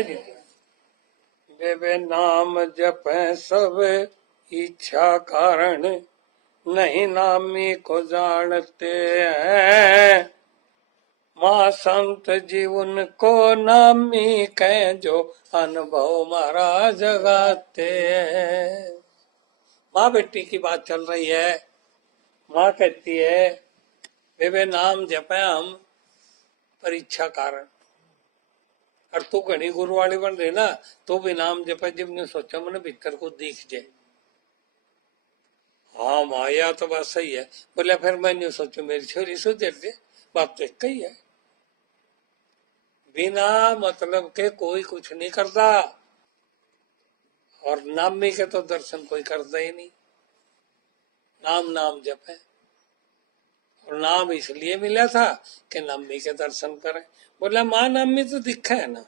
जी वे नाम जपे सब इच्छा कारण, नहीं नामी को जानते हैं। माँ संत जीवन को नामी कह जो अनुभव मारा जगाते हैं। माँ बेटी की बात चल रही है। माँ कहती है वे नाम जपे हम परीक्षा कारण। और तू घनी गुरु वाली बन रही ना, तो भी नाम जपे जब ने सोचा मैंने भीतर को दिख जाए। हाँ माया तो बात सही है। बोले फिर मैंने सोचू मेरी छोरी सुधर दे, बात तो एक ही है। बिना मतलब के कोई कुछ नहीं करता, और नामी के तो दर्शन कोई करता ही नहीं। नाम नाम जपे, और नाम इसलिए मिला था कि नामी के दर्शन करें। बोला माँ नामी तो दिखा है ना।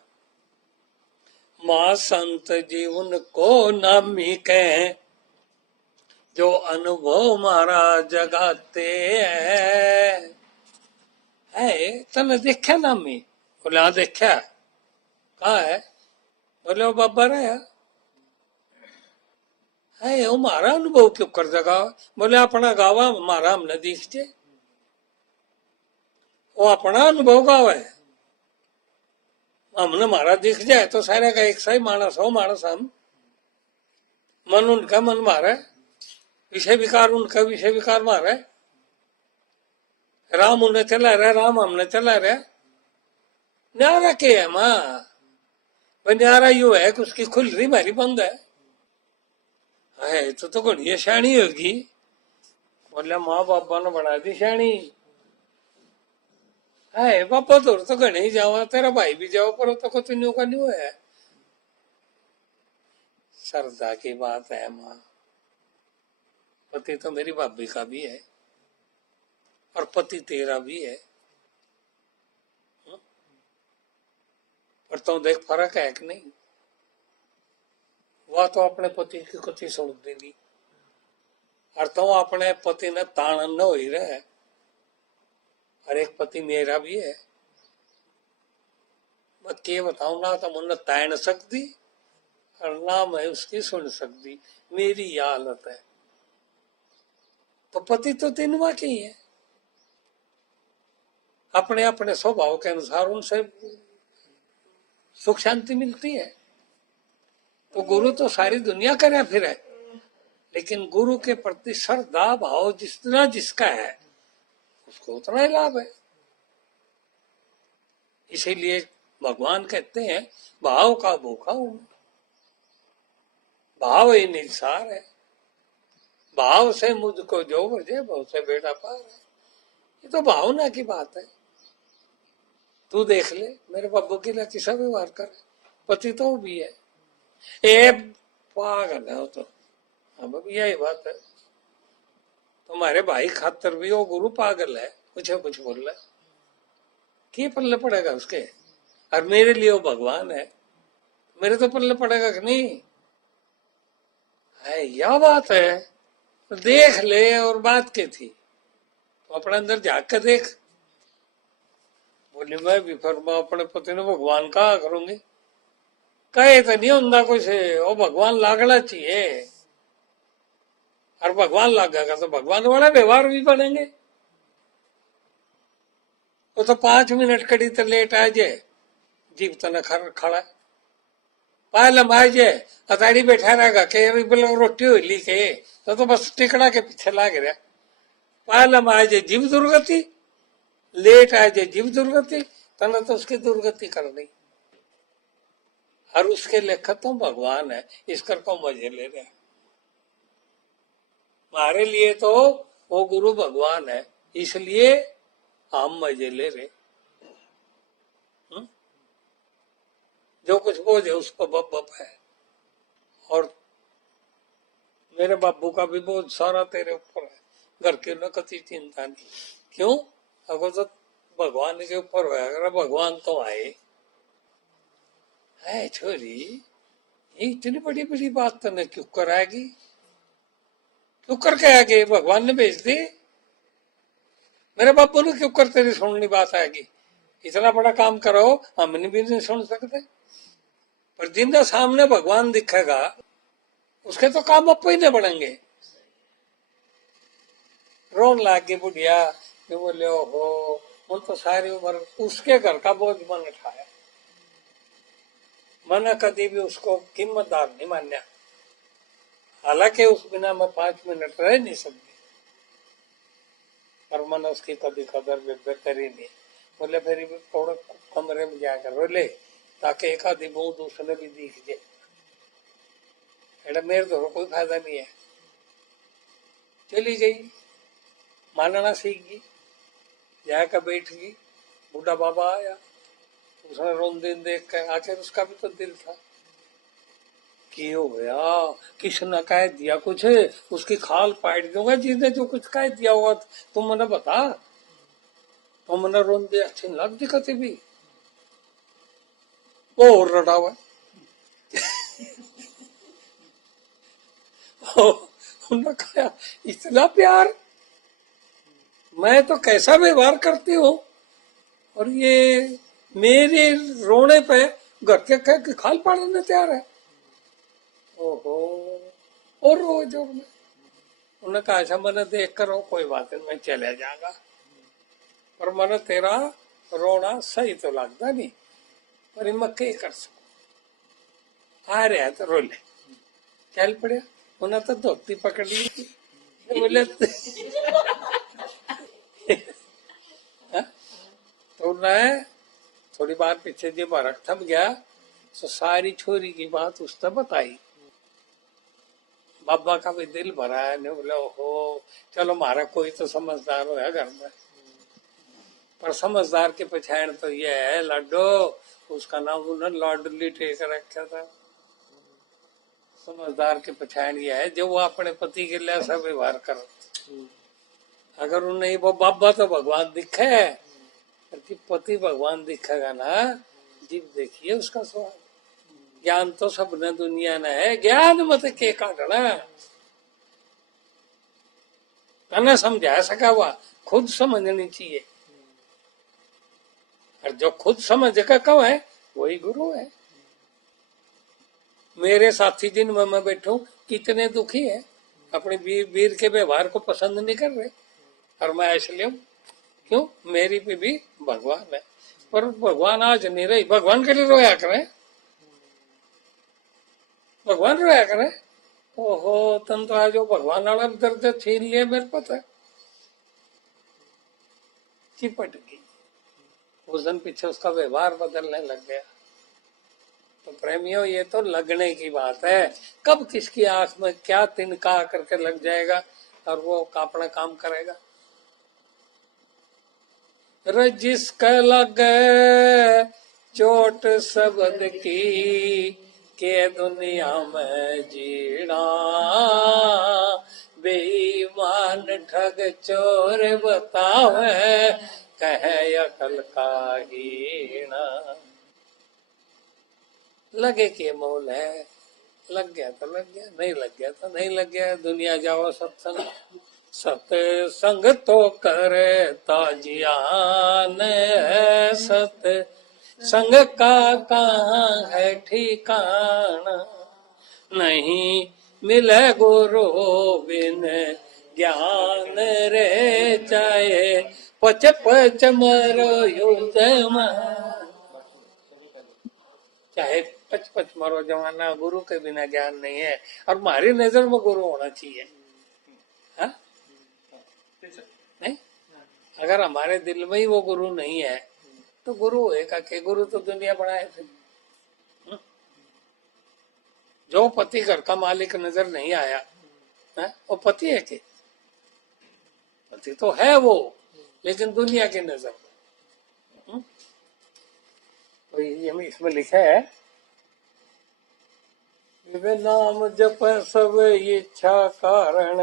माँ संत जीवन को नामी कहें जो अनुभव मारा जगाते है। तने देखा नामी? बोले हाँ देखा। कहा है? बोले वो बाबा रहा है। वो मारा अनुभव क्यों कर जगा? बोले अपना गावा मारा हमने दिख जाए। वो अपना अनुभव गावा है, हमने मारा दिख जाए तो सारे का एक सही मानस हो। मानस हम मन उनका मन मारे, विषय विकार उनका विषय विकार मारे। राम उन्हें चला रहा, राम हमने चला रहा। न्यारा के है माँ? न्यारा यू है कि उसकी खुल रही मारी बंद है तो घड़िया शाणी होगी। बोले माँ बाबा ने बना दी शाणी है। पापा तो घने ही जावा, तेरा भाई भी जाओ, पर तो कुछ न्यू का न्यू है। श्रद्धा की बात है माँ। पति तो मेरी भाभी का भी है और पति तेरा भी है, पर तो देख फर्क है कि नहीं। वह तो अपने पति की कथी सुन देनी, और तो अपने पति ने ताण न हो ही रहे। और एक पति मेरा भी है। मैं के बताऊं ना, तो मुन्ने ताण सकती और ना मैं उसकी सुन सकती। मेरी यह हालत है। तो पति तो तीनवा की है, अपने अपने स्वभाव के अनुसार उनसे सुख शांति मिलती है। तो गुरु तो सारी दुनिया करे फिर है, लेकिन गुरु के प्रति श्रद्धा भाव जितना जिसका है उसको उतना ही लाभ है। इसीलिए भगवान कहते हैं भाव का भूखा हूं। भाव ही निसार है। भाव से मुझको जो बजे भाव से बेड़ा पार है। ये तो भावना की बात है। तू देख ले मेरे बाबू की ना किसा व्यवहार कर, पति तो भी है। ए पागल है वो तो। अब यही बात है। तुम्हारे भाई खातर भी वो गुरु पागल है, कुछ बोल रहा है कि पल्ले पड़ेगा उसके। और मेरे लिए वो भगवान है, मेरे तो पल्ले पड़ेगा कि नहीं है। यह बात है। तो देख ले। और बात क्या थी, तो अपने अंदर झाँक के देख। बोले मैं भी फिर मैं अपने पति ने भगवान कहा करूंगी। कहे तो नहीं होता कुछ, वो भगवान लागना चाहिए। और भगवान लागेगा तो भगवान वाला व्यवहार भी बनेंगे। वो तो 5 मिनट कड़ी तो लेट आ जाए, जीव तना खड़ा पहले माए जाए अताड़ी बैठा रहेगा के बोले रोटी हो ली के, तो बस टिकड़ा के पीछे लाग रहा। पहले माए जाए जीव दुर्गति, लेट आ जाए जीव दुर्गति, तना तो उसकी दुर्गति करनी। और उसके लेखक तो भगवान है, इसकर को मजे ले रहे। हमारे लिए तो वो गुरु भगवान है, इसलिए हम मजे ले रहे। जो कुछ बोझ है उसको बप बप है। और मेरे बाबू का भी बोझ सारा तेरे ऊपर है, घर के न कति चिंता नहीं। क्यों? अगर तो भगवान के ऊपर है, अगर भगवान तो आए है छोरी, ये इतनी बड़ी बड़ी बात तो न क्यों कराएगी? क्यों करके आगे भगवान ने भेज दी। मेरे बाबू ने क्यों कर तेरी सुननी बात आएगी? इतना बड़ा काम करो, हम भी नहीं सुन सकते। पर जिनके सामने भगवान दिखेगा उसके तो काम अपने ही नहीं बढ़ेंगे। रोन लागी बुढ़िया कि बोले हो वो तो सारी उम्र उसके घर का बोझ मन उठाया, मैंने कभी भी उसको कीमतदार नहीं मान्या। हालांकि उस बिना मैं 5 मिनट रह नहीं सकती, पर मैंने उसकी कभी कदर बेदर करी नहीं। बोले फिर भी थोड़ा कमरे में जाकर रोले ताकि एक आधी बूंद उसने भी दिख जाए। मेरे तो कोई फायदा नहीं है। चली गई, मानना सीख गई, जाकर बैठ गई। बूढ़ा बाबा आया, उसने रोन दिन देख कर आखिर उसका भी तो दिल था कि हो गया किसने कह दिया कुछ, उसकी खाल पाट दूंगा जिसने जो कुछ कह दिया होगा तुम मैंने बता। तो मैंने रोन दे अच्छी लग दिखती भी वो और रटा हुआ। उन्होंने कहा इतना प्यार, मैं तो कैसा व्यवहार करती हूँ और ये मेरे रोने पे घर के कह के खाल पाड़ने तैयार है। ओहो, और रो जो उन्होंने कहा ऐसा मैंने देख कर रो, कोई बात नहीं मैं चले जाऊंगा, पर मैंने तेरा रोना सही तो लगता नहीं, पर मैं क्या कर सकूं, आ रहा है तो रो ले। चल पड़े, उन्हें तो धोती पकड़ ली थी। बोले तो उन्हें थोड़ी बार पीछे जब बरक थम गया तो सारी छोरी की बात उसने बताई। बाबा का भी दिल भरा है, ने बोले ओहो चलो हमारा कोई तो समझदार हो घर में। पर समझदार के पछाण तो ये है लड्डो, उसका नाम उन्होंने लाडली टेक रखा था। समझदार के पछाण ये है जो वो अपने पति के लिए ऐसा व्यवहार कर। अगर उन्हें वो बाबा तो भगवान दिखे है, पति भगवान दिखेगा ना, जीव देखिए उसका स्वाद। ज्ञान तो सब न दुनिया ने है, ज्ञान मत के काटना कहना समझा सका हुआ खुद समझनी चाहिए, और जो खुद समझ का कब है वही गुरु है। मेरे साथी जिन में मैं बैठू कितने दुखी है, अपने वीर के व्यवहार को पसंद नहीं कर रहे, और मैं इसलिए क्यों मेरी पे भी भगवान है। पर भगवान आज नहीं रही, भगवान के लिए रोया करें, भगवान रोया करें। ओहो तुम तो आज वो भगवान वाला दर्द छीन लिया मेरे पता, चिपट गई। उस दिन पीछे उसका व्यवहार बदलने लग गया। तो प्रेमियों ये तो लगने की बात है, कब किसकी आंख में क्या तिनका करके लग जाएगा और वो अपना काम करेगा। जिसक लगे चोट शब्द की के दुनिया में जीना, बेईमान ठग चोर बतावे कहे अकल का हीना। लगे के मोल है, लग गया तो लग गया, नहीं लग गया तो नहीं लग गया। दुनिया जाओ सत्संग, सत्संग तो करे ताजियान, सत संग का कहाँ है ठिकाना, नहीं मिले गुरु बिन ज्ञान रे, चाहे पच पच मरो युद्ध में, चाहे पच पच मरो जमाना, गुरु के बिना ज्ञान नहीं है। और हमारी नजर में गुरु होना चाहिए, हा? नहीं, अगर हमारे दिल में ही वो गुरु नहीं है तो गुरु होएगा के? गुरु तो दुनिया बनाए थे। जो पति घर का मालिक नजर नहीं आया है वो पति है के? पति तो है वो, लेकिन दुनिया की नजर में। तो ये इसमें लिखा है वे नाम जप सब इच्छा कारण,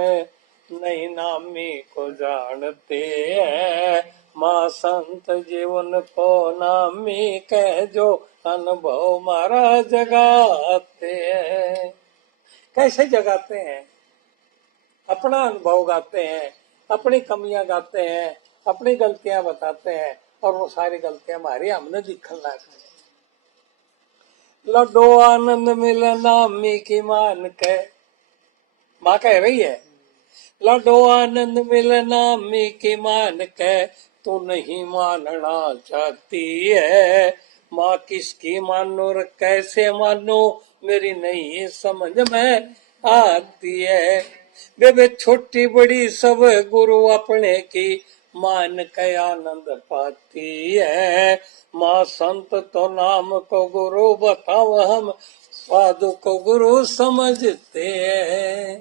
नहीं नामी को जानते हैं, माँ संत जीवन को नामी कह जो अनुभव मारा जगाते हैं। कैसे जगाते हैं? अपना अनुभव गाते हैं, अपनी कमियां गाते हैं, अपनी गलतियां बताते हैं, और वो सारी गलतियां हमारी हमने दिखना है। लड्डो आनंद मिलना मी की मान के, माँ कह रही है, लड्डो आनंद मिलना मी की मान के, तू नहीं मानना चाहती है। माँ किसकी मानो और कैसे मानो, मेरी नहीं समझ में आती है। बेबे छोटी बड़ी सब गुरु अपने की, मान के आनंद पाती है। माँ संत तो नाम को गुरु बताओ, हम साधु को गुरु समझते हैं।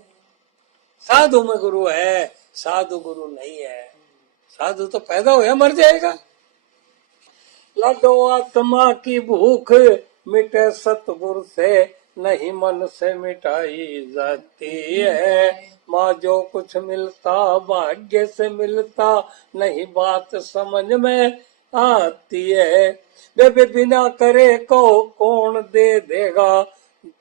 साधु में गुरु है, साधु गुरु नहीं है। साधु तो पैदा होया मर जाएगा। लड्डो आत्मा की भूख मिटे सतगुरु से, नहीं मन से मिटाई जाती है। माँ जो कुछ मिलता भाग्य से मिलता, नहीं बात समझ में आती है। बेबे बिना करे को कौन दे देगा,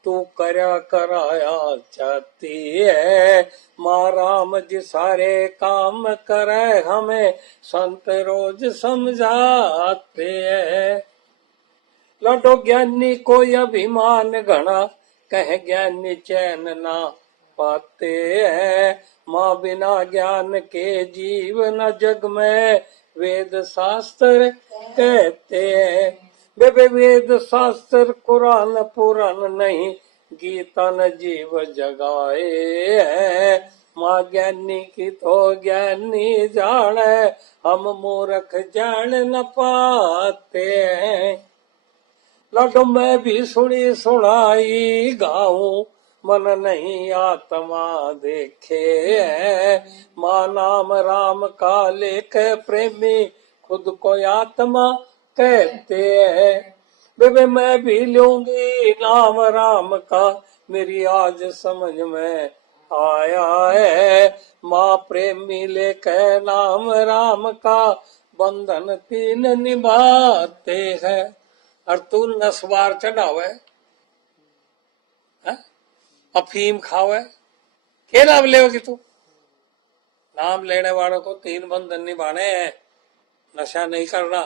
तू करया कराया चाहती है। माँ राम जी सारे काम करे, हमें संत रोज समझाते हैं। लड्डो ज्ञानी को अभिमान घना, कह ज्ञानी चैन ना पाते हैं। माँ बिना ज्ञान के जीव न जग में, वेद शास्त्र कहते हैं। बेबे वेद शास्त्र कुरान पुराण नहीं, गीता न जीव जगाए है। माँ ज्ञानी की तो ज्ञानी जाने, हम मूर्ख जान न पाते हैं। लड्डू मैं भी सुनी सुनाई गाऊं, मन नहीं आत्मा देखे है। माँ नाम राम का लेख प्रेमी, खुद को आत्मा कहते हैं। बेबे मैं भी लूंगी नाम राम का, मेरी आज समझ में आया है। माँ प्रेमी लेकर नाम राम का, बंधन तीन निभाते हैं। और तू नस्वार चढ़ावे, अफीम खावे, के नाम लेगी तू? नाम लेने वालों को तीन बंधन निभाने हैं, नशा नहीं करना।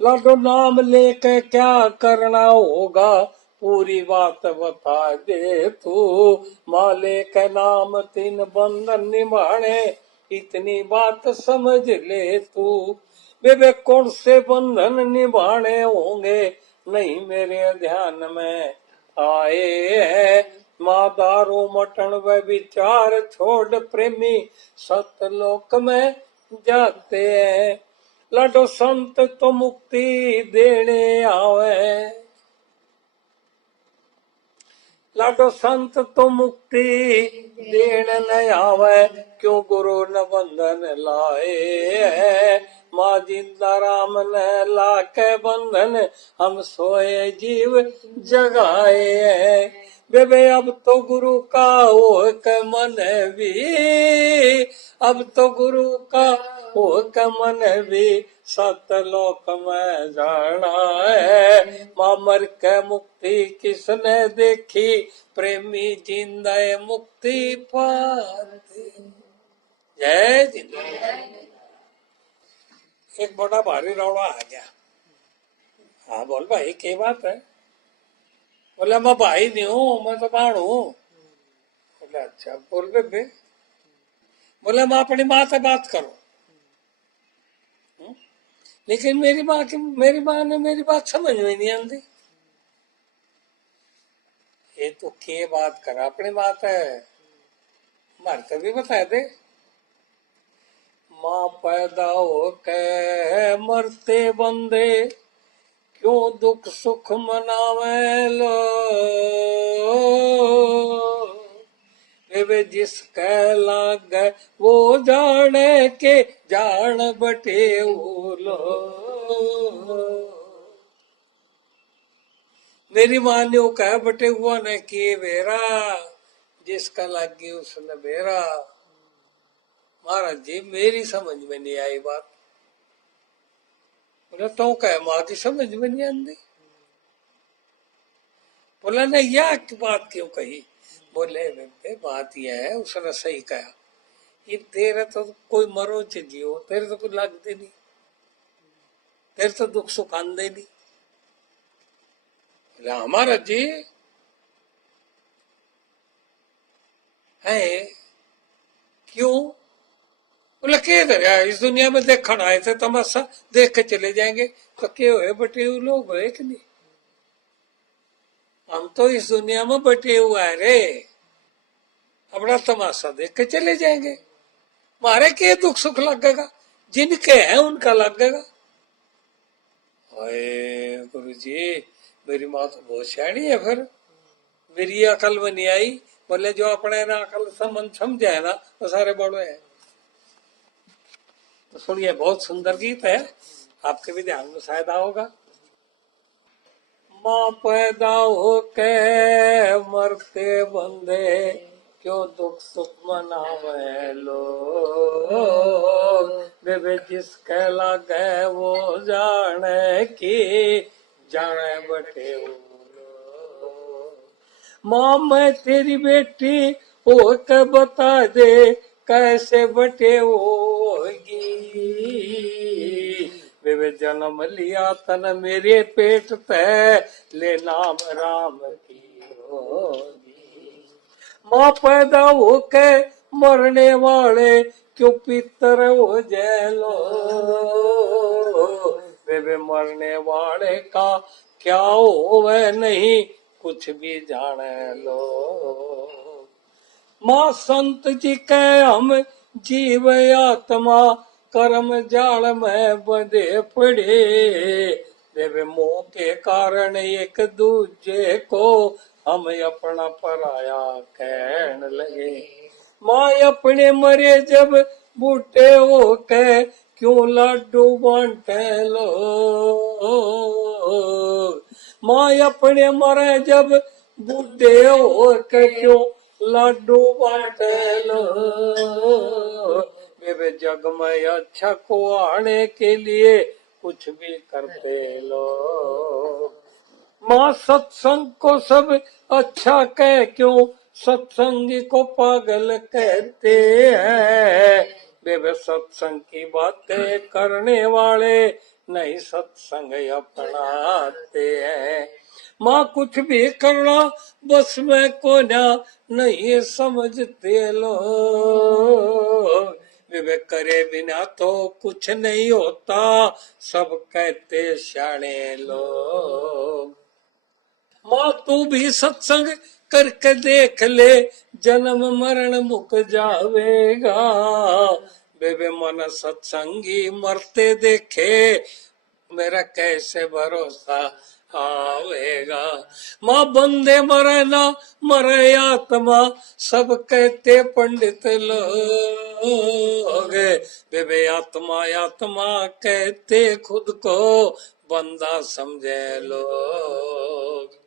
लड्डू नाम लेके क्या करना होगा, पूरी बात बता दे तू। माले के नाम तीन बंधन निभाने, इतनी बात समझ ले तू। बेबे कौन से बंधन निभाने होंगे, नहीं मेरे ध्यान में आए है। माँ दारू मटन व विचार छोड़ प्रेमी, सतलोक में जाते हैं। लड्डू संत तो मुक्ति देने आवे, लड्डू संत तो मुक्ति देने न आवे, क्यों गुरु न बंधन लाए। माँ जिंदा राम ने लाके बंधन, हम सोए जीव जगाए। बेबे अब तो गुरु का हो के मन भी, अब तो गुरु का हो के मन भी, सतलोक में जाना है। माँ मर के मुक्ति किसने देखी, प्रेमी जिंदा मुक्ति पाते। जय जिंदा। एक बड़ा भारी रौड़ा आ गया। हाँ बोल भाई क्या बात है? बोले मैं भाई नहीं हूँ, मैं तो बाण हूँ। बोले अच्छा, बोल बे। बोले मैं अपनी माँ से बात करो, लेकिन मेरी माँ ने मेरी बात समझ में नहीं आती। ये तो के बात कर, अपनी बात है, मार तो भी बता दे। माँ पैदा हो के मरते बंदे, क्यों दुख सुख मनावे लो। वे जिसके लाग वो जाने के, जान बटे लो। मेरी माँ ने वो कह बटे हुआ न किए बेरा, जिसका लगी उसने बेरा। महाराज जी मेरी समझ में नहीं आई बात। बोला तो कह माँ की समझ में नहीं आती। बोला ना यह बात क्यों कही? बोले बेटे बात यह है, उसने सही कहा, ये तेरा तो कोई मरो च जियो, तेरे तो कुछ लगते नहीं, तेरे तो दुख सुख आंदे नहीं। हमारा जी है क्यों? बोले के दरिया इस दुनिया में देखने आए थे, तमाशा देख के चले जाएंगे। तो के हुए बटे हुए लोग हुए कि नहीं? हम तो इस दुनिया में बटे हुआ है रे, अपना तमाशा देख के चले जाएंगे। मारे के दुख सुख लगेगा, जिनके हैं उनका लगेगा। गुरु जी मेरी माँ तो बहुत सियाणी है, फिर मेरी अकल में नहीं आई। बोले जो अपने ना अकल समझे है ना वो सारे बड़े हैं। तो सुनिए, बहुत सुंदर गीत है, आपके भी ध्यान में शायद आओगा। माँ पैदा हो के मरते बंदे, क्यों दुख सुख मनावे लोग। बेबे जिसके लागे वो जाने की, जाने बटे वो लोग। माँ मैं तेरी बेटी हो के बता दे, कैसे बटे होगी। वे जन्म लिया तन मेरे पेट पे, ले नाम राम की होगी। माँ पैदा होके मरने वाले, क्यों पितर हो जैलो। वे मरने वाले का क्या होवे नहीं, कुछ भी जाने लो। माँ संत जी के हम जीव आत्मा, कर्म जाल में बंधे पड़े। देवे मोह के कारण एक दूजे को, हम अपना पराया कहने लगे। माँ अपने मरे जब बूढ़े हो के, क्यों लड्डू बांटे लो। माँ अपने मरे जब बूढ़े हो के, क्यों लड्डू बांटे लो। वे जग में अच्छा को आने के लिए कुछ भी करते लो। माँ सत्संग को सब अच्छा कह, क्यों सत्संगी को पागल कहते हैं। वे सत्संग की बातें करने वाले नहीं सत्संग अपनाते हैं। माँ कुछ भी करना बस में को ना, नहीं समझते लोग। विवेक करे बिना तो कुछ नहीं होता, सब कहते शाणे लोग। माँ तू भी सत्संग करके देख ले, जन्म मरण मुक जावेगा। बेबे मन सत्संगी मरते देखे, मेरा कैसे भरोसा आवेगा। माँ बंदे मरे ना मरे आत्मा, सब कहते पंडित लोग। बेबे आत्मा आत्मा कहते खुद को, बंदा समझे लोग।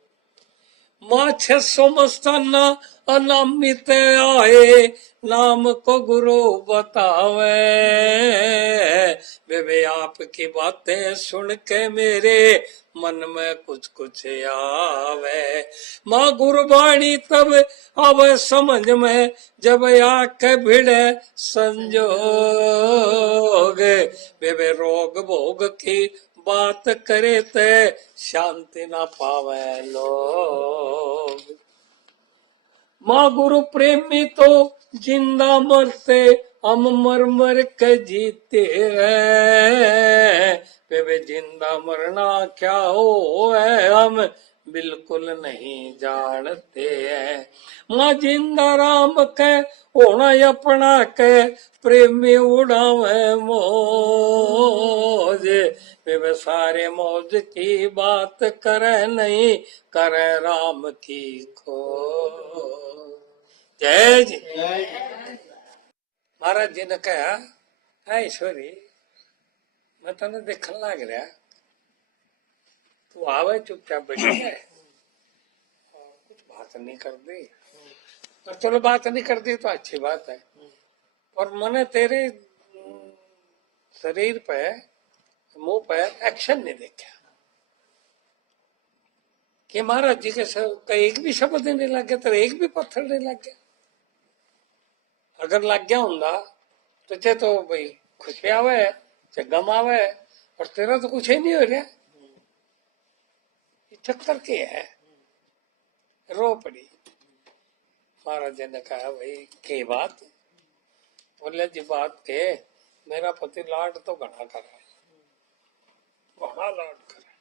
माँ 600 मस्ताना अनामित आए, नाम को गुरु बतावे। वे आपकी बातें सुन के मेरे मन में कुछ कुछ आवे। माँ गुरबाणी तब आवे समझ में, जब आके भिड़े संजोग। वे रोग भोग की बात करे ते, शांति ना पावे लोग। माँ गुरु प्रेमी तो जिंदा मरते, हम मर मर के जीते हैं। वे जिंदा मरना क्या हो है, हम बिल्कुल नहीं जानते हैं। माँ जिंदा राम के होना अपना के, प्रेमी उड़ावे मौज। वे सारे मौज की बात करे नहीं, करे राम की खोज। जय जी। महाराज जी ने कहा, है ईश्वरी मैं तने देखने लग रहा, तू आवे चुपचाप बैठी है, कुछ बात नहीं कर दी। और चलो बात नहीं कर दी तो अच्छी बात है, और मैंने तेरे शरीर पे मुंह पे एक्शन नहीं देखा कि महाराज जी के एक भी शब्द नहीं लग गया, तेरा एक भी पत्थर नहीं लग गया। अगर लग गया होगा तो चाहे तो भाई खुशी आवे चाहे गम आवे, और तेरा तो कुछ ही नहीं हो रहा। चक्कर के है, रो पड़ी। महाराज जी ने कहा भाई के बात? बोले जी बात के मेरा पति लाड तो घना कर है, घना लाड कर है,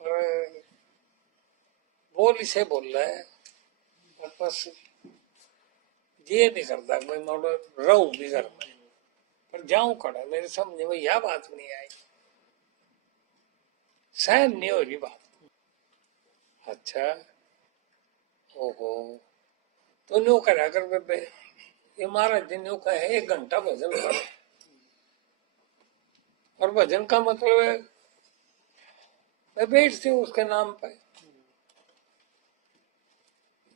और बोल इसे बोल रहा है बस ये नहीं करता मैं रहूं भी घर में, पर जाऊं खड़ा, मेरे समझ में यह बात नहीं आई, सहन नहीं हो रही बात। अच्छा ओहो, तो न्यू करा कर बेबे, ये महाराज जी न्यू कहे 1 घंटा भजन करो, और भजन का मतलब है मैं बैठती हूँ उसके नाम पे,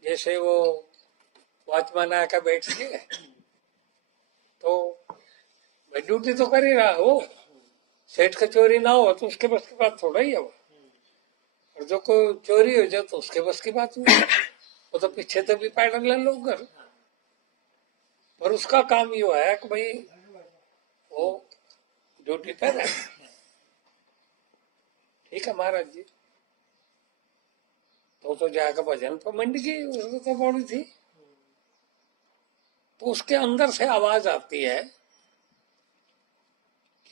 जैसे वो वॉचमैन आकर बैठती है तो मैं ड्यूटी तो कर ही रहा हूँ, सेठ का चोरी ना हो तो उसके बस की बात थोड़ा ही है वो, और जो कोई चोरी हो जाए तो उसके बस की बात नहीं है, वो तो पीछे तो भी पैडल ले लो घर, पर उसका काम ये है कि भाई वो ड्यूटी पर है। ठीक है महाराज जी, तो जाकर भजन पर मंड गई, उसको तो बड़ी थी, तो उसके अंदर से आवाज आती है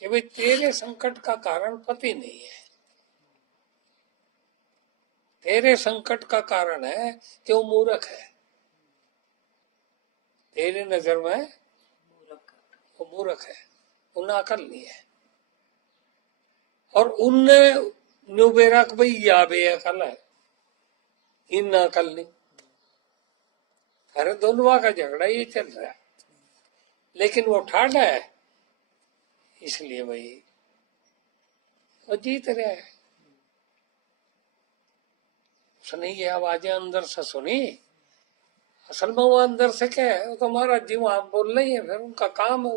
कि भाई तेरे संकट का कारण पति नहीं है, तेरे संकट का कारण है कि वो मूर्ख है, तेरी नजर में वो मूर्ख है, उन्हें अकल नहीं है, और उनने न्यू बेरा को भाई या बे अकल है, इन अकल नहीं, अरे दोनों का झगड़ा ये चल रहा है, लेकिन वो ठाडा है इसलिए भाई वो जीत रहा है। उसने ये आवाजें अंदर से सुनी, असल में वो अंदर से क्या है, वो तो महाराज जी वहां बोल रही है, फिर उनका काम है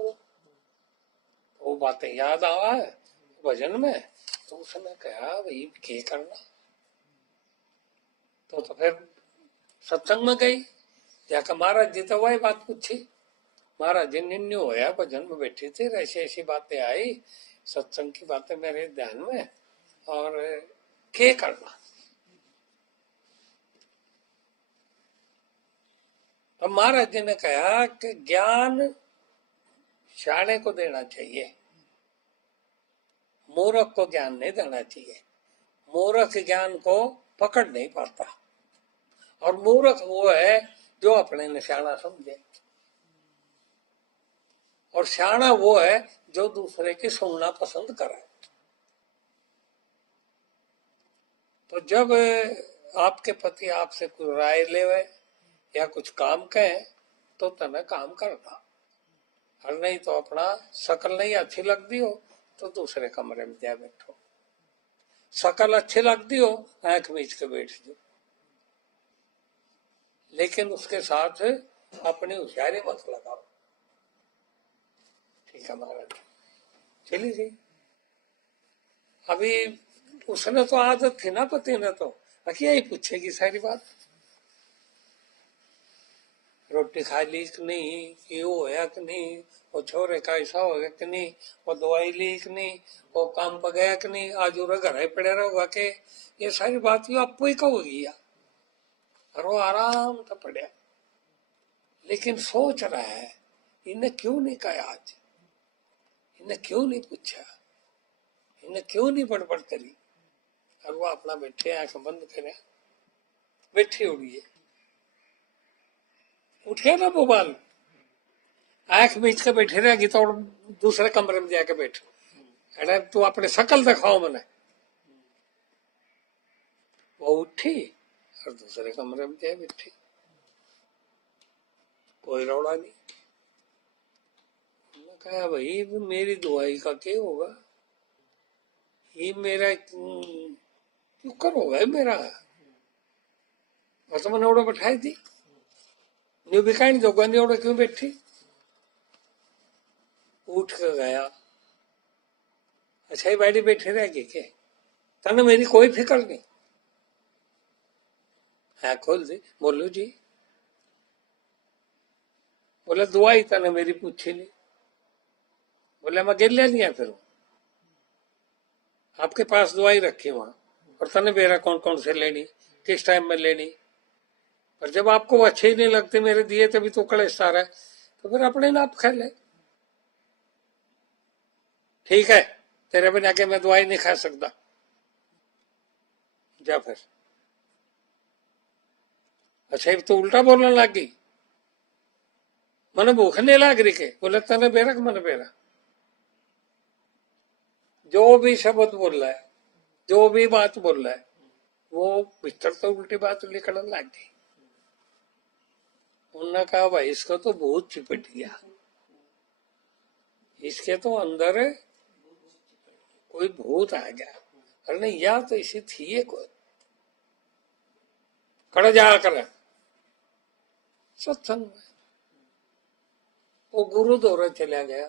वो बातें याद आवा है भजन में, तो उसने कहा भाई क्या करना, तो फिर सत्संग में गई, जाकर महाराज जी तो वही बात पूछी, महाराज जी निन्यू होया भजन में बैठी थी, ऐसी ऐसी बातें आई, सत्संग की बातें मेरे ध्यान में, और क्या करना। तो महाराज जी ने कहा कि ज्ञान शाणे को देना चाहिए, मूर्ख को ज्ञान नहीं देना चाहिए, मूर्ख ज्ञान को पकड़ नहीं पाता, और मूर्ख वो है जो अपने ने शाना समझे, और शाना वो है जो दूसरे की सुनना पसंद करे। तो जब आपके पति आपसे कुछ राय ले या कुछ काम कहे तो तने काम करता, और नहीं तो अपना शकल नहीं अच्छी लगती हो तो दूसरे कमरे में जा बैठो, शकल अच्छी लगती हो आंख मीच के बैठ जाओ, लेकिन उसके साथ अपनी होशियारी मत लगाओ। ठीक है महाराज, चली गई। अभी उसने तो आदत थी ना पति ने, तो यही पूछेगी सारी बात, रोटी खा ली कि नहीं, कि वो होया कि नहीं, वो छोरे का ऐसा हो गया कि नहीं, वो दवाई ली कि नहीं, वो काम पर गया कि नहीं, आज उरे घर पड़े रहोगा के, ये सारी बात भी आपको ही कहोगी, और वो आराम से पड़ा, लेकिन सोच रहा है इन्हें क्यों नहीं कहा, आज इन्हें क्यों नहीं पूछा, इन्हें क्यों नहीं बड़बड़ करी, और वो अपना बैठे आंख बंद करे बैठी हुई है, उठे ना बोबाल, आंख बीच के बैठे रहेगी तो दूसरे कमरे में जाके बैठो, अरे तू अपने शकल दिखाओ मैंने, वो उठी और दूसरे कमरे में जाए बैठी, कोई रौड़ा नहीं। कहा भाई मेरी दुआई का क्या होगा, ये मेरा क्यों करोगा मेरा, तो मैंने ओढ़े बैठाई थी, न्यू भी कहीं जोगंदी ओढ़े क्यों बैठी, उठ कर गया, अच्छा ही बैठी बैठी रहेगी के, तने मेरी कोई फिक्र नहीं, हाँ खोल दी, बोलो जी, बोले दुआई तने मेरी पूछी नहीं, बोले मैं गिर ले लिया, फिर आपके पास दवाई रखी वहां, और तने बेरा कौन कौन से लेनी, किस टाइम में लेनी। पर जब आपको वो अच्छे ही नहीं लगते मेरे दिए तभी तो कलेशता रहा है, तो फिर अपने नाप खा ले। ठीक है, तेरे बिना के मैं दवाई नहीं खा सकता, जा फिर। अच्छा तो उल्टा बोलने लगी, मन भूख नहीं लग रही के, बोले तने बेरा मन बेरा। जो भी शब्द बोल रहा है, जो भी बात बोल रहा है, वो भीतर तो उल्टी बात निकलने लग गई। उन्होंने कहा भाई इसको तो भूत चिपट गया, इसके तो अंदर कोई भूत आ गया। अरे नहीं, या तो इसी थी ये कोई कड़ जा कर सत्संग में। वो गुरु दौरे चला गया,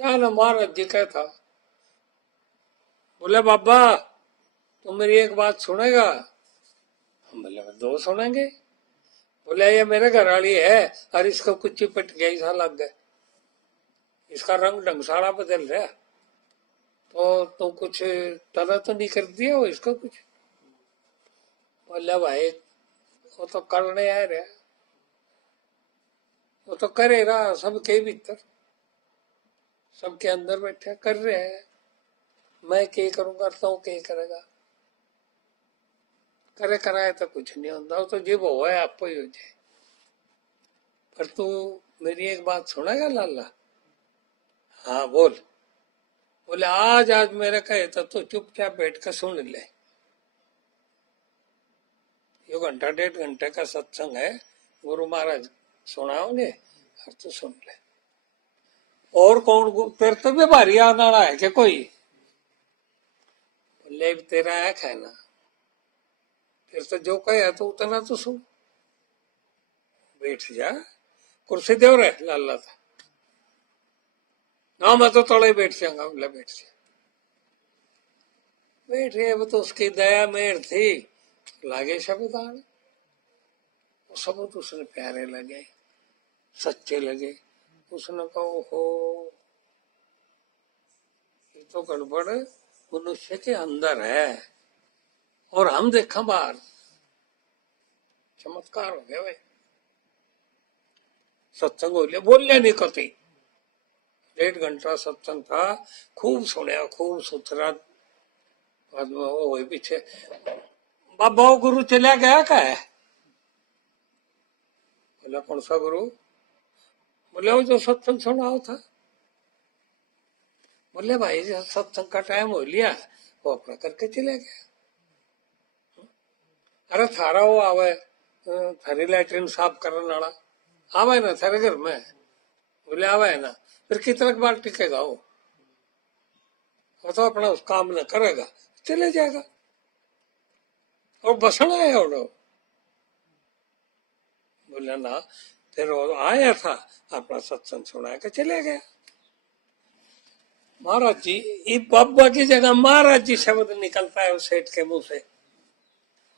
क्या ना महाराज जी का था। बोले बाबा तुम मेरी एक बात सुनेगा। हम बोले दो सुनेंगे। बोले ये मेरे घर वाली है और इसको कुछ चिपट गया, ऐसा लग गया, इसका रंग ढंग सारा बदल रहा, तो कुछ तरह तो नहीं कर दिया हो इसको कुछ। बोले भाई वो तो करने आ रहा, वो तो करेगा सबके भीतर, सबके अंदर बैठे कर रहे हैं। मैं क्या करूंगा, तो क्या करेगा, करे कराए तो कुछ नहीं होता, वो तो जीव हो है आपको ही हो जाए। पर तू मेरी एक बात सुनेगा लाला। हाँ बोल। बोले आज आज मेरे कहे तो चुपचाप बैठ कर सुन ले, ये घंटा डेढ़ घंटे का सत्संग है, गुरु महाराज सुनाओगे और तू सुन ले। और कौन तेरे तो भी भारी आना है क्या कोई। बोले तेरा आंख है ना, फिर तो जो कहे तो उतना तो सुन, बैठ जा, कुर्सी दे रहे लाला था ना, मैं तो तले बैठ जाऊंगा। बोले बैठ जा, बैठ गए। वो तो उसकी दया मेहर थी, लागे शब्द आने, वो शब्द उसने प्यारे लगे, सच्चे लगे। उसने कहा हो ये तो गड़बड़ मनुष्य के अंदर है और हम देखा बाहर। चमत्कार हो गया भाई। सत्संग हो लिया, बोल लिया नहीं कति। डेढ़ घंटा सत्संग था, खूब सुनया, खूब सुथरा। बाद में वो वही पीछे बाबा गुरु चला गया क्या है। बोला कौन सा गुरु। बोले वो जो सत्संग सुनाओ था। बोले भाई सत्संग का टाइम हो लिया, वो अपना करके चले गया। अरे थारा वो आवे थारी लैट्रिन साफ करने वाला आवे ना थारे घर में। बोले आवे ना, फिर कितना बार टिकेगा वो तो अपना उस काम न करेगा, चले जाएगा। और बसना है वो। बोले ना, फिर वो आया था अपना सत्संग सुना के चले गया। महाराज जी, ये बाबा की जगह महाराज जी शब्द निकलता है उस सेठ के मुंह से।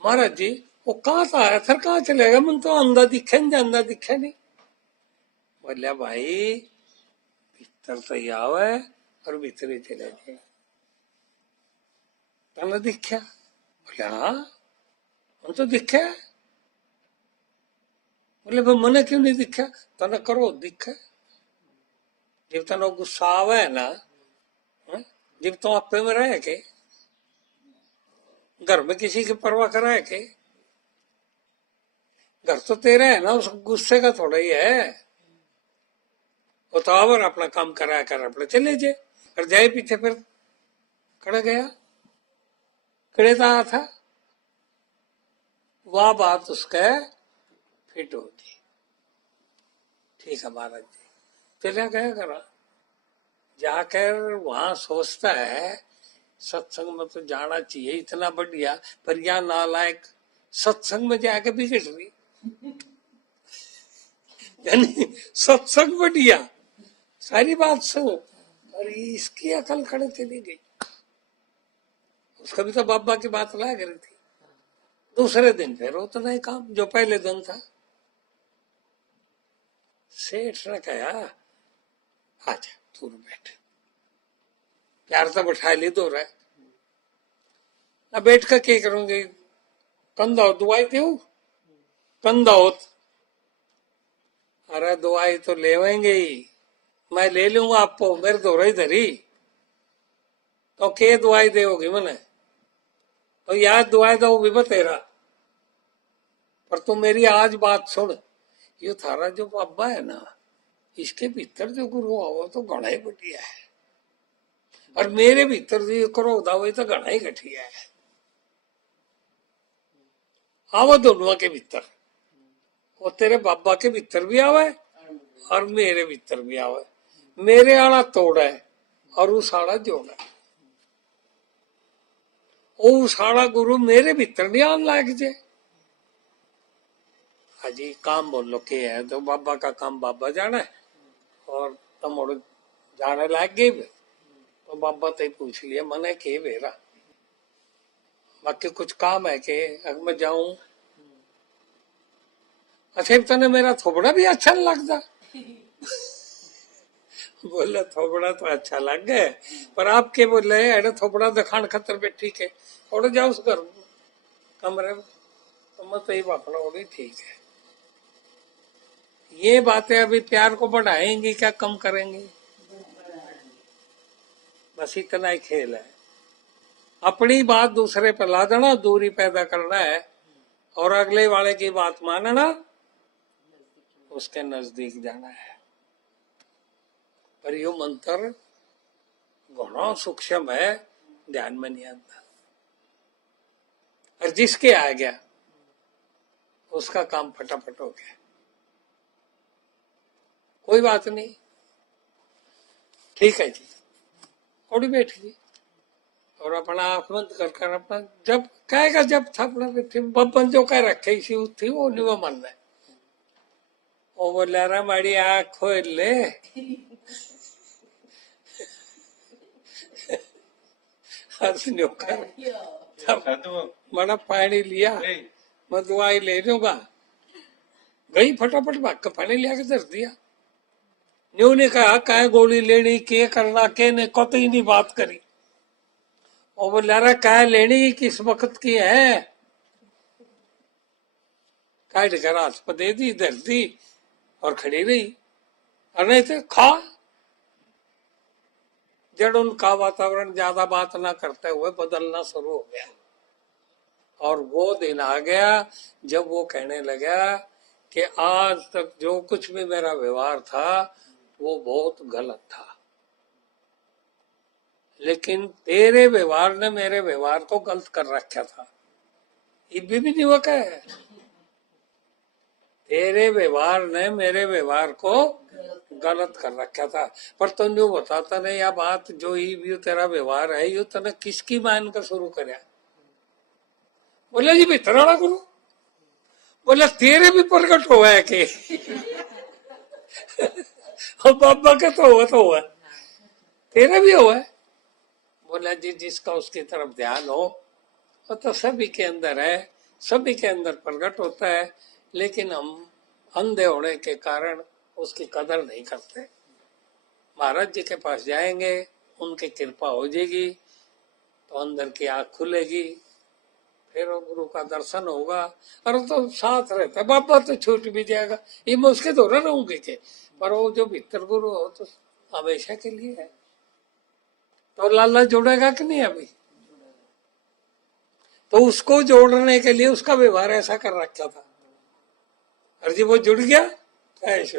महाराज जी वो कहाँ था आया, फिर कहाँ चलेगा, मन तो अंधा दिखे नहीं, अंधा दिखे नहीं। बोलिया भाई भीतर तो ही आवे और भीतर ही चले गए, तने दिखा। बोले हाँ हम तो दिखे। बोले भाई मने क्यों नहीं दिखा, तने करो दिखे। जब तने गुस्सा आवे ना, जब तो आपे में रहे के घर में किसी की परवाह कराए के, घर तो तेरा है ना, उस गुस्से का थोड़ा ही है। वो तो आवर अपना काम कराया कर अपने चले जाए, और जाए पीछे फिर खड़ा गया खड़े था। वह बात उसके फिट होगी। ठीक है महाराज जी, चलिए क्या करा, जाकर वहां सोचता है सत्संग में तो जाना चाहिए, इतना बढ़िया, पर यह नालायक सत्संग में जाके बिगड़ रही। यानी सत्संग बढ़िया, सारी बात सुन, और इसकी अकल खड़े चली गई। उसका भी तो बाबा की बात लग रही थी। दूसरे दिन फिर उतना ही काम जो पहले दिन था। सेठ ने कहा आजा दूर बैठ, प्यार तो बैठा ली दो रहा, अब बैठ कर क्या करूंगी? कंधा दवाई दो कंधा हो। अरे दवाई तो लेवेंगे ही, मैं ले लूंगा आपको, मेरे तो रही धरी तो के दवाई दोगी मैंने? तो याद दवाई दो भी तेरा। पर तू मेरी आज बात सुन, ये थारा जो बाबा है ना, इसके भीतर जो गुरु आओ तो घना ही बढ़िया है, और मेरे भीतर जो क्रोध आओ तो घना ही घटिया है। आओ दोनों के भीतर, वो तेरे बाबा के भीतर भी आवे और मेरे भीतर भी आवे। मेरे आला तोड़ा है और उस आला जोड़ा है। उस आला गुरु मेरे भीतर नहीं आन लायक जे। हाजी काम बोलो के है तो बाबा का काम बाबा जाना है, और तुम जाने लायक गए तो बाबा तो पूछ लिया मने के बेरा, बाकी कुछ काम है के अगर मैं जाऊं? अच्छा तने मेरा थोबड़ा भी अच्छा नहीं लगता? बोले थोबड़ा तो अच्छा लग गए, पर आप के बोले अरे थोबड़ा दिखान खतर पे ठीक है, और जाओ उस घर कमरे में, तो मैं तो ये अपना और ठीक है। ये बातें अभी प्यार को बढ़ाएंगी क्या कम करेंगी? बस इतना ही खेल है। अपनी बात दूसरे पे ला देना, दूरी पैदा करना है, और अगले वाले की बात मानना, उसके नजदीक जाना है। पर यो मंत्र घना सूक्ष्म है, ध्यान में नहीं आता, और जिसके आ गया उसका काम फटाफट हो गया। कोई बात नहीं, ठीक है जी। थोड़ी बैठ गई और अपना आंख बंद कर अपना जब कहेगा, जब था अपना बब्बन जो कह रखे इसी थी वो नहीं वो मन है। वो बोला रहा माड़ी आँख खोल ले, बड़ा पानी लिया, मैं दवाई ले लूंगा, गई फटाफट भाग कर पानी लिया के धर दिया। न्यू ने कहा क्या गोली लेनी, के करना, के ने कतई नहीं बात करी। और बोला रहा क्या लेनी किस वक्त की है, काट कर हाथ पर दे दी, धर दी और खड़ी रही। अरे तो खा जड़ उनका वातावरण ज्यादा बात ना करते हुए बदलना शुरू हो गया, और वो दिन आ गया जब वो कहने लगा कि आज तक जो कुछ भी मेरा व्यवहार था वो बहुत गलत था, लेकिन तेरे व्यवहार ने मेरे व्यवहार को गलत कर रखा था। ये भी नहीं हुआ है, तेरे व्यवहार ने मेरे व्यवहार को गलत कर रखा था। पर तुम जो बताता नहीं यह बात जो ही भी तेरा व्यवहार है यो तने किसकी मान कर शुरू कराया? बोले जी भीतर वाला गुरु। बोले तेरे भी प्रकट हुआ है के? बाबा का तो हुआ, तेरा भी हुआ है। बोला जी जिसका उसकी तरफ ध्यान हो वो तो सभी के अंदर है, सभी के अंदर प्रकट होता है, लेकिन हम अंधे होने के कारण उसकी कदर नहीं करते। महाराज जी के पास जाएंगे, उनकी कृपा हो जाएगी तो अंदर की आंख खुलेगी, फिर वो गुरु का दर्शन होगा, और तो साथ रहता है। बाबा तो छूट भी जाएगा, ये मैं उसके दौरा रहूंगी के, पर वो जो भीतर गुरु हो तो हमेशा के लिए है। तो लाला जुड़ेगा कि नहीं अभी? तो उसको जोड़ने के लिए उसका व्यवहार ऐसा कर रखा था, और जी वो जुड़ गया ऐसे।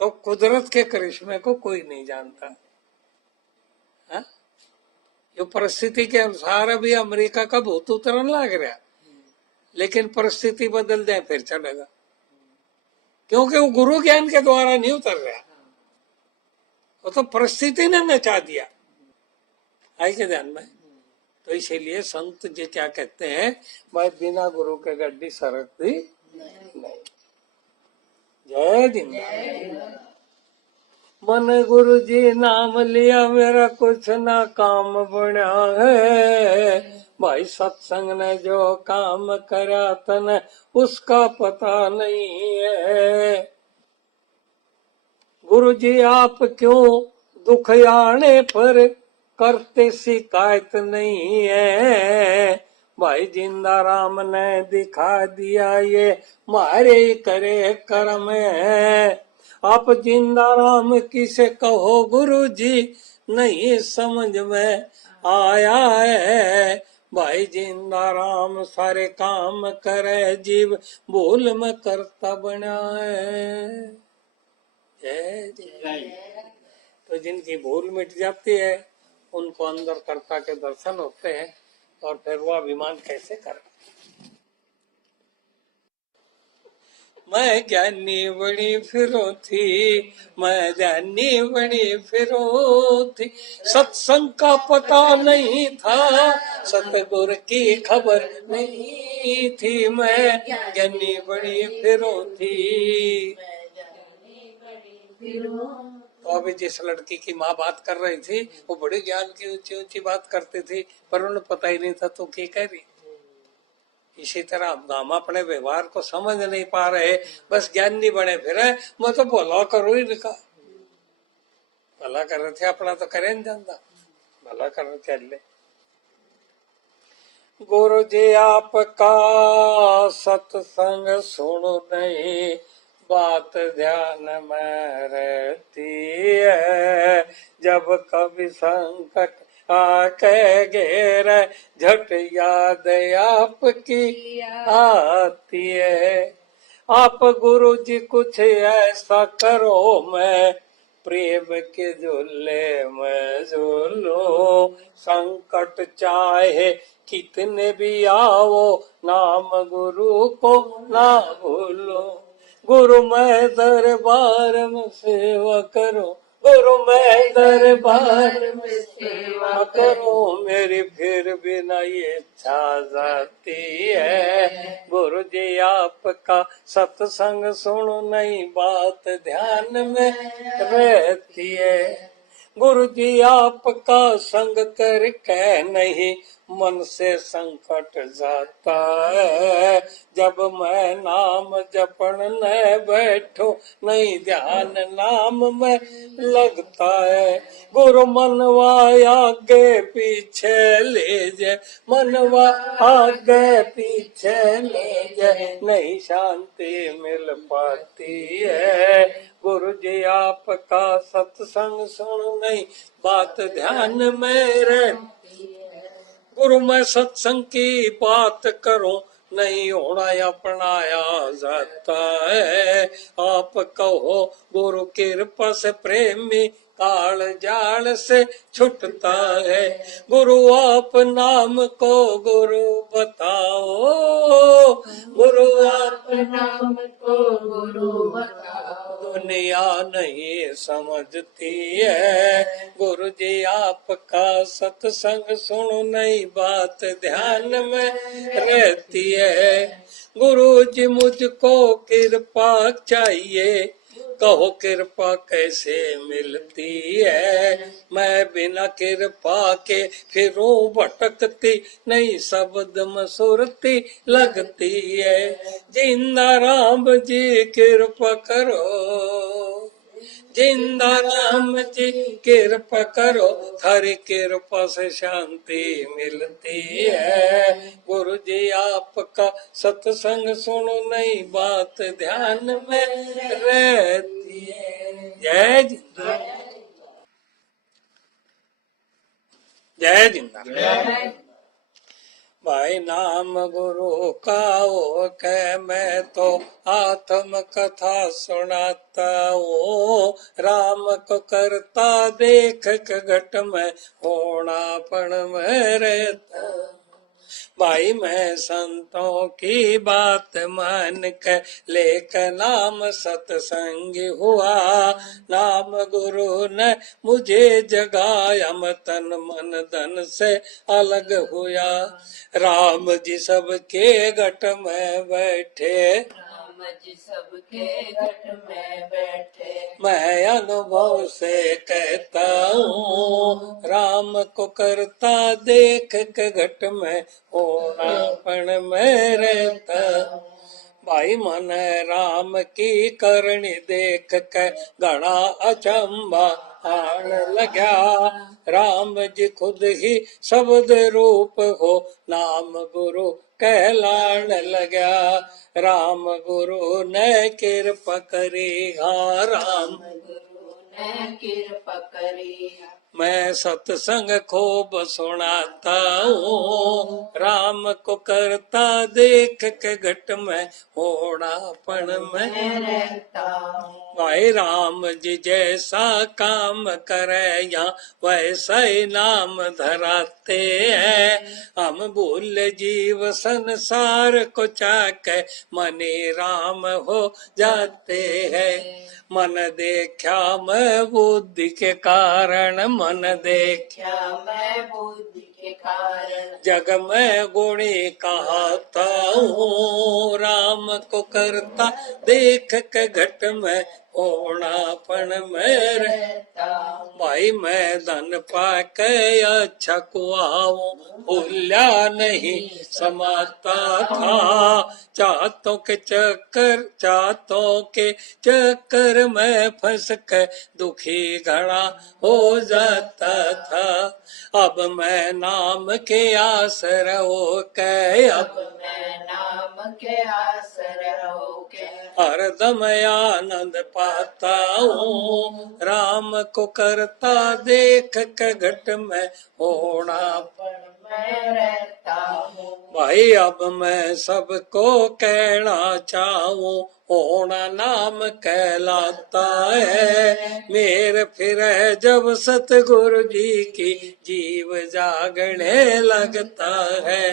तो कुदरत के करिश्मे को कोई नहीं जानता। हा? जो परिस्थिति के अनुसार अभी अमेरिका का भूत उतरन लग रहा, लेकिन परिस्थिति बदल जाए फिर चलेगा, क्योंकि वो गुरु ज्ञान के द्वारा नहीं उतर रहा, वो तो परिस्थिति ने नचा दिया। आई के ध्यान में? तो इसीलिए संत जी क्या कहते हैं, भाई बिना गुरु के गड्डी सरकती नहीं। जय दिन। मन गुरु जी नाम लिया मेरा कुछ ना काम बना है, भाई सत्संग ने जो काम करा तने उसका पता नहीं है। गुरु जी आप क्यों दुख आने पर करते शिकायत नहीं है। भाई जिंदा राम ने दिखा दिया ये मारे ही करे कर्म है। आप जिंदा राम किसे कहो गुरु जी, नहीं समझ में आया है। भाई जिंदा राम सारे काम करे, जीव भूल में करता बना है। तो जिनकी भूल मिट जाती है उनको अंदर कर्ता के दर्शन होते हैं, और फिर वो अभिमान कैसे कर। मैं ज्ञानी बड़ी फिरो थी, मैं ज्ञानी बड़ी फिरो थी, सत्संग का पता नहीं था, सतगुरु की खबर नहीं थी, मैं ज्ञानी बड़ी फिरो थी। तो अभी जिस लड़की की माँ बात कर रही थी वो बड़ी ज्ञान की ऊंची ऊंची बात करती थी, पर उन्हें पता ही नहीं था तो क्या कह रही। इसी तरह हम अपने व्यवहार को समझ नहीं पा रहे, बस ज्ञान नहीं बने फिर मैं तो भला करो ही लिखा। भला कर रहे थे अपना तो करे नहीं जानता, भला कर रहे थे अल्ले। गुरु जी आपका सत्संग सुनो नहीं, बात ध्यान में रहती है, जब कभी संकट आके घेरे झट याद आपकी आती है। आप गुरु जी कुछ ऐसा करो मैं प्रेम के झूले में झूलो, संकट चाहे कितने भी आओ नाम गुरु को ना भूलो। गुरु मैं दरबार में सेवा करो, गुरु मैं दरबार में सेवा करो, मेरी फिर भी न ये इच्छा जाती है। गुरु जी आपका सत्संग सुनो नहीं, बात ध्यान में रहती है। गुरु जी आपका संग करके नहीं मन से संकट जाता है, जब मैं नाम जपन न बैठो नहीं ध्यान नाम में लगता है। गुरु मनवा आगे पीछे ले जाए, मनवा आगे पीछे ले जाए, नहीं शांति मिल पाती है। गुरु जी आपका सत्संग सुनो नहीं, बात ध्यान में रहती है। गुरु मैं सत्संग की बात करूं नहीं होना अपनाया जाता है। आप कहो गुरु कृपा से प्रेमी काल जाल से छुटता है। गुरु आप नाम को गुरु बताओ, गुरु आप नाम को गुरु बताओ, दुनिया नहीं समझती है। गुरु जी आपका सत्संग सुनो नहीं, बात ध्यान में रहती है। गुरु जी मुझको कृपा चाहिए, कहो कृपा कैसे मिलती है। मैं बिना कृपा के फिरूं भटकती नहीं, शब्द में सुरती लगती है। जिंदा राम जी कृपा करो, जिंदा राम जी कृपा करो, थारी कृपा से शांति मिलती है। गुरु जी आपका सत्संग सुनो नहीं, बात ध्यान में रहती है। जय जिंदा, जय जिंदा। भाई नाम गुरु का ओ कह, मैं तो आत्म कथा सुनाता हूँ। राम को करता देख घट में होनापन में रहता। भाई मैं संतों की बात मान कर लेकर नाम सत्संग हुआ। नाम गुरु ने मुझे जगाया, मैं तन मन धन से अलग हुआ। राम जी सबके घट में बैठे, राम जी सबके घट में बैठे, मैं अनुभव से कहता हूँ। राम को करता देख के घट में होनापन में रहता। भाई मन राम की करणी देख के घना अचंबा आन लग्या। राम जी खुद ही शब्द रूप हो नाम गुरु कहलान लग्या। राम गुरु ने कृपा करी हाँ राम गुरु ने कृपा करी। मैं सत्संग खूब सुनाता हूँ राम को करता देख के घट में होड़ापन में रहता हूँ। भाई राम जी जैसा काम करे या वैसा ही नाम धराते हैं। हम भूल जीव संसार को चाके मनी राम हो जाते हैं। मन देखा मैं बुद्धि के कारण मन देखा क्या मैं बुद्धि के कारण जग में गुणी कहता हूँ। राम को करता देख के घट में होड़ापन में रहता हूँ। भाई मैं धन पाके अच्छा कुआऊं भूल्या नहीं समाता था। चाहतों के चक्कर में फंस के दुखी घड़ा हो जाता था। अब मैं नाम के आसर हो के अब मैं नाम के आसर होके हरदम आनंद पाता हूँ। राम को करता देख के घट में होना मैं रहता हूँ। भाई अब मैं सबको कहना चाहूँ होना नाम कहलाता है। मेर फिर जब सतगुरु जी की जीव जागने लगता है।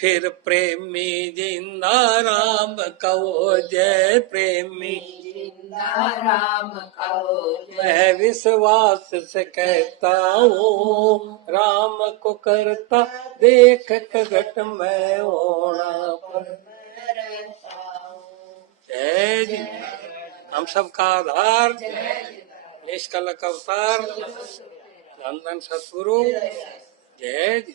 फिर प्रेमी जिंदा राम कहो जय प्रेमी जिंदा राम कहो जय। मैं विश्वास से कहता हूँ राम को करता देख के घट में होना मैं रहता हूँ। जय जी। हम सबका आधार निष्कलंक अवतार नंदन सतगुरु जय जी।